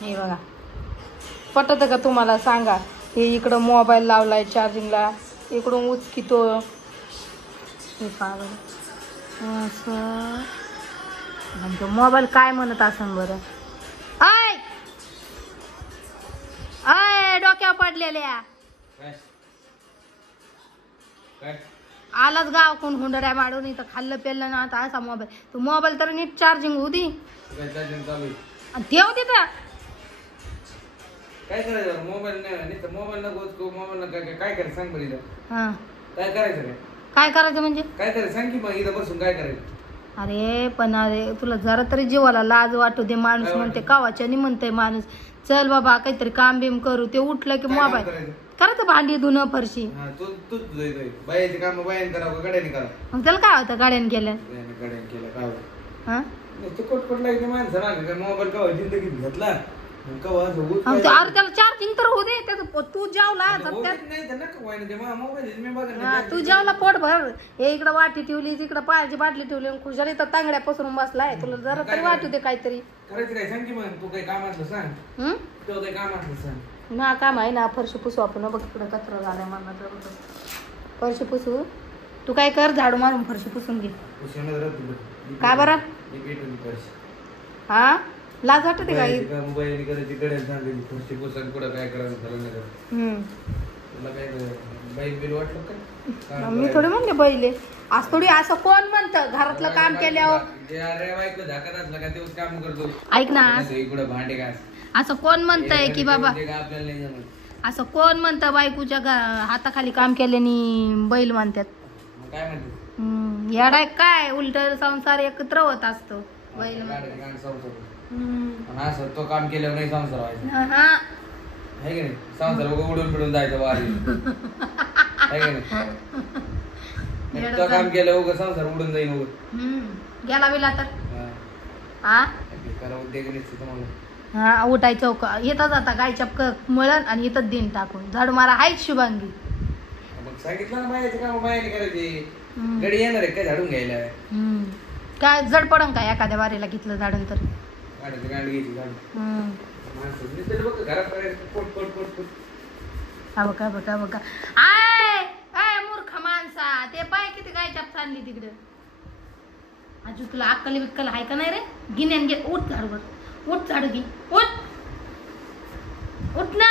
हे बघा, पटत का तुम्हाला सांगा? हे इकडं मोबाईल लावलाय चार्जिंगला, इकडून उचकितो. हे पागल असं मोबाईल काय म्हणत असन बरं? आय आय डोक्यावर पडलेल्या आलाच गावकून हुंडड्या माडून इथं खाल्लं पेल्लं ना. आता असा मोबाईल, तू मोबाईल तर नीट चार्जिंग होऊ दे. ठेव तिथं. काय करायचं मोबाईल नाही तर मोबाईल नको मोबाईल काय करायचं सांग बरं. हा काय करायचं काय करायचं म्हणजे काय करायचं सांग की मग इथं बसून काय करायचं. अरे पण अरे तुला जरा तरी जीवाला लाज वाटू दे. माणूस म्हणते कावाच्यानी म्हणते माणूस, चल बाबा काहीतरी काम बिम करू. ते उठलं की मोबाईल करायचं, भांडी धुणं फरशी. बायाची काम बायाने करावं गाड्याने करा. मग त्याला काय होतं गाड्याने केलं? गाड्याने केलं काय होतं? हा कोट लागते माणसं मोबाईल कवा जिंदगीत घेतला अरे त्याला चार्जिंग तर होऊ दे. तू जेवला तू जेवला पोट भर. हे इकडं वाटी ठेवली, तिकडं पायाची बाटली ठेवली, खुशाली तर तांगड्या पसरून बसलाय. तुला जरा तरी वाटू दे काहीतरी. करायचं काय सांग की मग. तू काही काम असलं सांग. तू काही काम असलं सांग. ना काम आहे ना, फरशी पुसू आपण. बघ इकडं कचरा झालाय मला. फरशी पुसू. तू काय कर, झाडू मारून फरशी पुसून घे. काय बरं? हा लाज वाटते का? मोबाईल करायची गड्या सांगितली फरशी पुसून पुढं काय करायचं तुला काय बाईल बिल वाटलं का? मी थोडी म्हणते बैले. आज थोडी असं कोण म्हणतं घरातलं काम केल्यावर काम करतो. ऐक ना, इकडं भांडे घास असं कोण म्हणतंय की बाबा, आपल्याला नाही जमत. असं कोण म्हणतं बायकोच्या हाताखाली काम केल्याने बैल म्हणतात? काय म्हणते येडाय काय? उलट संसार एकत्र होत असतो. बैल असं तो काम केल्यावर नाही संसार व्हायचा हा आहे की नाही. संसार उडून पिडून जायचं वारी आहे की नाही. तो काम केलं उगा संसार उडून जाईन उगा गेला बिला तर हा हा उठायचं येतात आता गायच्या मळण आणि इथं दिन टाकून झाडू मारा आहेच शुभांगी. सांगितलं ना बायाचं काम बायाने करायची. गडी येणार आहे काय झाडून घ्यायला? काय जड पडन काय एखाद्या वारीला घेतलं झाडून तर? गाडी घेतली बघा बघा बघा. आय आय मूर्ख माणसा, ते पाय किती गायच्या चालली तिकडं. अजून तुला अक्कल बिक्कल आहे का नाही रे? गिन्यान घे. उठ झाडूवर, उठ झाडू घे. उठ उठ ना.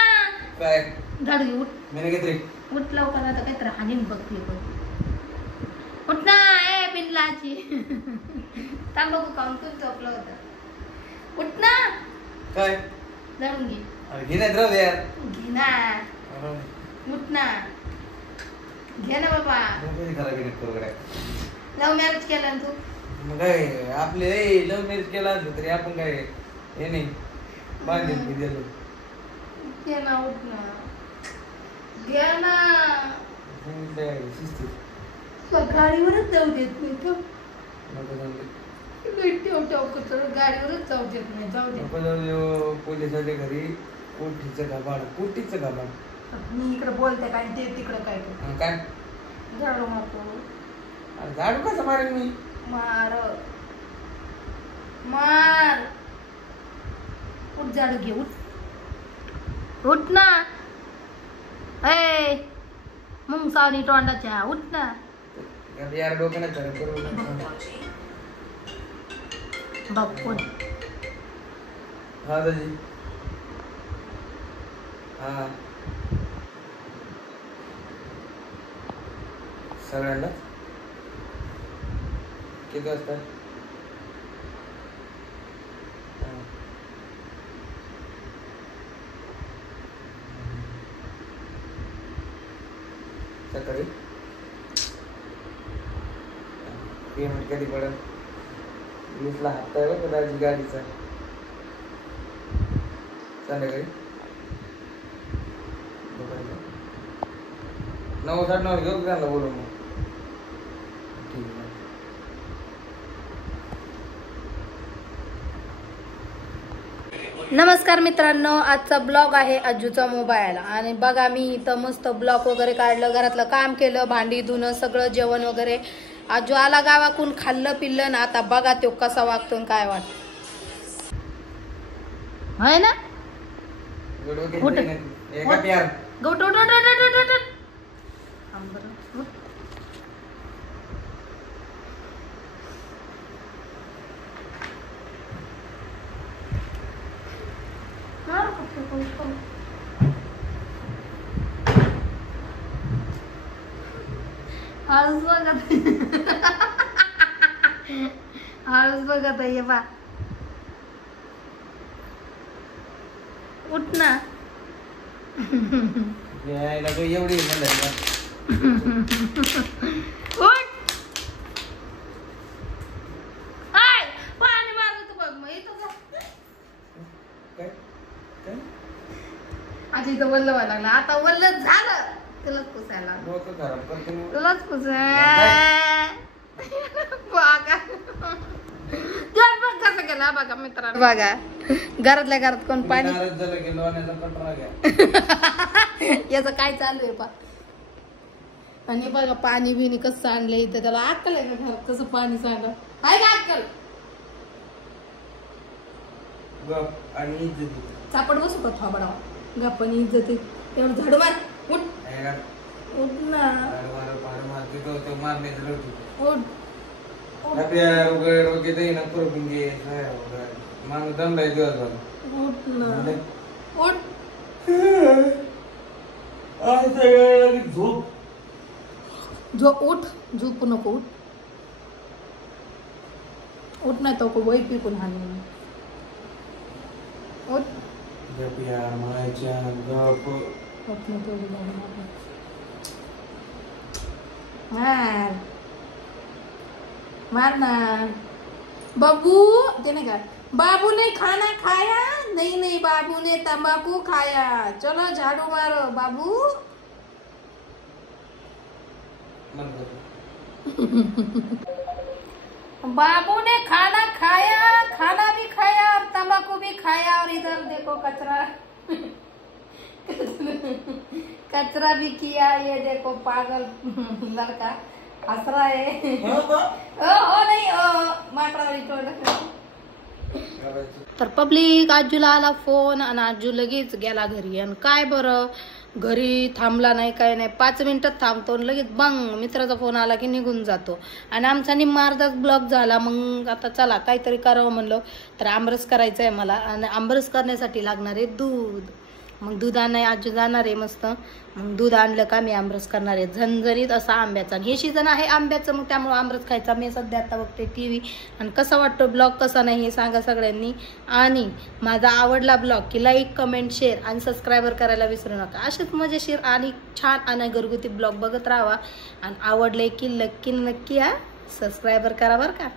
काय झाडू घे. उठ मी घेतली. उठ लवकर. आता काहीतरी हानीन बघते पण. उठ ना ए बिनलाची. तांबू खाऊन तू झोपलं होतं. उठ ना. काय झाडून घे. घे नाही राहू दे यार. घे ना. उठ ना. घे ना बाबा. लव्ह मॅरेज केलं ना तू? मग काय आपले लव्ह मॅरेज केला असलं तरी आपण काय हे नाही बांधेल की दिलं. घे ना. उठ ना. घे ना. गाडीवरच जाऊ देत नाही तो. ठेव ठेव गाडीवरच जाऊ देत नाही. जाऊ दे. पोलिसाच्या घरी कोठीचं गाभाड कोठीचं गाभाड. मी इकडे बोलते काय ते तिकडं काय काय झाडू मारतो. झाडू कसं मारेन मी? मार मार. उठ झाडू घे. उठ उठ ना. ए मग सावनी तोंडाच्या उठ ना. यार डोक्यानं बघ कोण. हा दाजी. हा सगळ्यांना किती वाजता? सकाळी पेमेंट कधी पडेल? 20ला हप्ता आहे बघ दाजी गाडीचा. संध्याकाळी 9:30 घेऊ त्यांना बोलू मग. ठीक आहे. नमस्कार मित्रांनो, आजचा ब्लॉग आहे अज्जूचा मोबाईल. आणि बघा मी इथं मस्त ब्लॉग वगैरे काढलं, घरातलं काम केलं, भांडी धुणं सगळं, जेवण वगैरे. आजू आला गावाकून, खाल्लं पिल्लं, ना आता बघा तो कसा वागतो काय वाटत आहे ना. उठ. एका प्यार उठ उठ उठ उठ उठ उठ उठ. थांब बरं. उठ. मार कुठे. आळस बघत आळस बघत आहे बा. उठ ना. यायला काही एवढी म्हणलं उठ. हाय पाणी मारत बघ मग इथं जा. काय काय आता इथं वल्ल व्हायला लागलं. आता वल्ल झालं तुलाच पुसायला लागलं. डोकं खराब करते मी. तुलाच पुसाय बघा. जर बघ कसं केला बघा मित्रांनो. बघा घरातल्या घरात कोण पाणी नाराज झालं की लोण्याचा कटरा घ्या. याचं काय चालू आहे पा. आणि बघा पाणी बिनी कसं सांडलंय इथं. त्याला अक्कल आहे का घरात कसं पाणी सांडलं आहे का अक्कल. गप आणि इज्जत. चापड बसू का थोबडा गप्पानी इज्जत एवढं झाडू मार. उठ उठ ना. मारण्याचं लढतो उठ. माणूस दमलाय दिवसभर. उठ ना. उठ. झोप झोप. उठ. झोपू नको. उठ. उठ नाही तो वै पिकून हानी. उठ. गप यार मायच्या गप. उठ ना तेवढी लागून. मार मार ना. बाबू ते नाही का बाबू ने खाना खाया. नहीं नहीं बाबू ने तंबाकू खाया. चलो झाड़ू मारो बाबू. बाबू ने खाना खाया. खाना भी खाया और तंबाकू भी खाया. और इधर देखो कचरा कचरा भी किया. ये देखो पागल लड़का हंस रहा है. हो नाही माकडावाली तोंड. तर पब्लिक आजूला आला फोन आणि आजू लगेच गेला घरी. आणि काय बरं घरी थांबला नाही काय नाही. 5 मिनिटात थांबतो आणि लगेच बंग मित्राचा फोन आला की निघून जातो. आणि आमचा निम्मा अर्धाच ब्लॉक झाला. मग आता चला काहीतरी करावं म्हणलं तर आमरस करायचं आहे मला. आणि आमरस करण्यासाठी लागणार आहे दूध. मग दूध आणाय आजू जाणार आहे मस्त. मग दूध आणलं का मी आमरस करणार आहे झणझणीत असा आंब्याचा. आणि हे सीझन आहे आंब्याचं मग त्यामुळे आमरस खायचा. मी सध्या आता बघते TV. आणि कसा वाटतो ब्लॉग कसा नाही हे सांगा सगळ्यांनी. आणि माझा आवडला ब्लॉग की लाईक कमेंट शेअर आणि सबस्क्रायबर करायला विसरू नका. असेच मजेशीर आणि छान आणि घरगुती ब्लॉग बघत राहावा. आणि आवडले की नक्की सबस्क्रायबर करा बरं का.